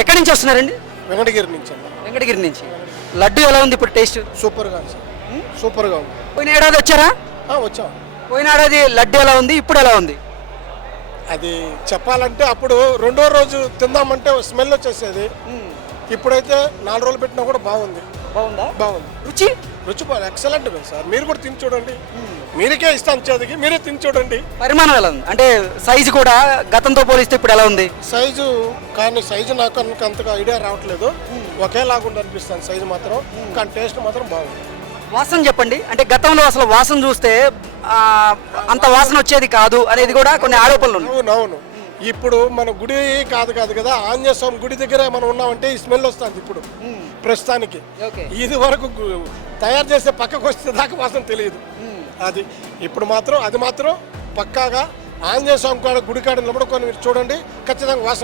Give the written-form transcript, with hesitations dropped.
ఎక్కడి నుంచి వస్తున్నారండి? వెంకటగిరి నుంచి అన్న. వెంకటగిరి నుంచి. లడ్డు ఎలా ఉంది ఇప్పుడు టేస్ట్? సూపర్గా ఉంది సార్, సూపర్గా ఉంది. పోయిన ఏడాది వచ్చారా? వచ్చాం. పోయిన ఏడాది లడ్డు ఎలా ఉంది, ఇప్పుడు ఎలా ఉంది? అది చెప్పాలంటే అప్పుడు రెండో రోజు తిందామంటే స్మెల్ వచ్చేసేది. ఇప్పుడైతే 4 రోజులు పెట్టినా కూడా బాగుంది. బాగుందా? బాగుంది. రుచి రుచి ఎక్సలెంట్ సార్. మీరు కూడా తిని చూడండి. మీరికే ఇస్తాను చేతికి, మీరే తిని చూడండి. పరిమాణం ఎలా ఉంది? అంటే సైజు కూడా గతంతో పోలిస్తే ఇప్పుడు ఎలా ఉంది? సైజు కానీ సైజు నాకు అంతగా ఐడియా రావట్లేదు. ఒకేలాగుండి అనిపిస్తుంది సైజు మాత్రం, కానీ టేస్ట్ మాత్రం బాగుంది. వాసన చెప్పండి. అంటే గతంలో అసలు వాసన చూస్తే అంత వాసన వచ్చేది కాదు అనేది కూడా కొన్ని ఆరోపణలు ఉన్నాయి. అవునవును. ఇప్పుడు మన గుడి కాదు కదా, ఆంజనేయ స్వామి గుడి దగ్గర మనం ఉన్నామంటే ఈ స్మెల్ వస్తుంది ఇప్పుడు ప్రస్తుతానికి. ఇది వరకు తయారు చేసే పక్కకు వస్తే దాకా వాసన తెలియదు. అది ఇప్పుడు మాత్రం అది మాత్రం పక్కాగా ఆంజనేయ స్వామి కాడ గుడి కాడ నిలబడుకొని మీరు చూడండి, ఖచ్చితంగా వాసన